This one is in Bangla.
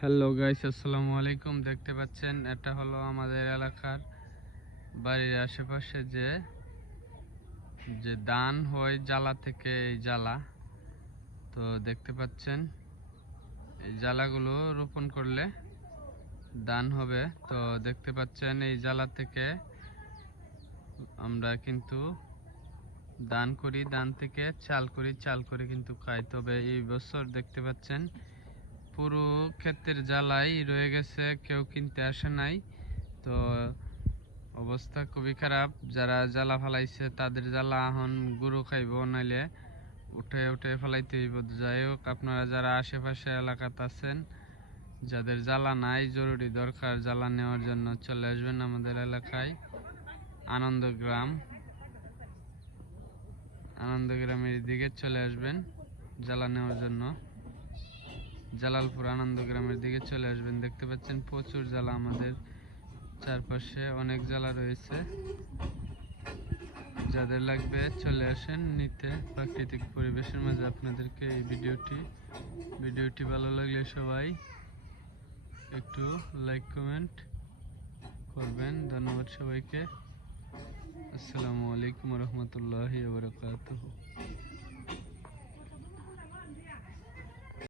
হ্যালো গাইস, আসসালামু আলাইকুম। দেখতে পাচ্ছেন এটা হলো আমাদের এলাকার বাড়ির আশেপাশে যে যে ধান হয় জ্বালা থেকে, এই জ্বালা তো দেখতে পাচ্ছেন এই জ্বালাগুলো রোপণ করলে ধান হবে। তো দেখতে পাচ্ছেন এই জ্বালা থেকে আমরা কিন্তু ধান করি, ধান থেকে চাল করি, চাল করে কিন্তু খাই। তবে এই বছর দেখতে পাচ্ছেন পুরো ক্ষেতের জ্বালাই রয়ে গেছে, কেউ কিনতে আসে নাই। তো অবস্থা খুবই খারাপ। যারা জ্বালা ফালাইছে তাদের জ্বালা এখন গরু খাইব, নাইলে উঠে উঠে ফেলাইতে হইব। যাই হোক, আপনারা যারা আশেপাশে এলাকাতে আছেন, যাদের জ্বালা নাই, জরুরি দরকার জ্বালা নেওয়ার জন্য, চলে আসবেন আমাদের এলাকায় আনন্দগ্রামের দিকে চলে আসবেন জ্বালা নেওয়ার জন্য। জালালপুর আনন্দগ্রামের দিকে চলে আসবেন। দেখতে পাচ্ছেন প্রচুর জ্বালা, আমাদের চারপাশে অনেক জ্বালা রয়েছে। যাদের লাগবে চলে আসেন নিতে। প্রাকৃতিক পরিবেশের মাঝে আপনাদেরকে এই ভিডিওটি ভালো লাগলে সবাই একটু লাইক কমেন্ট করবেন। ধন্যবাদ সবাইকে। আসসালামু আলাইকুম রহমতুল্লাহি ওয়া বারাকাতুহু।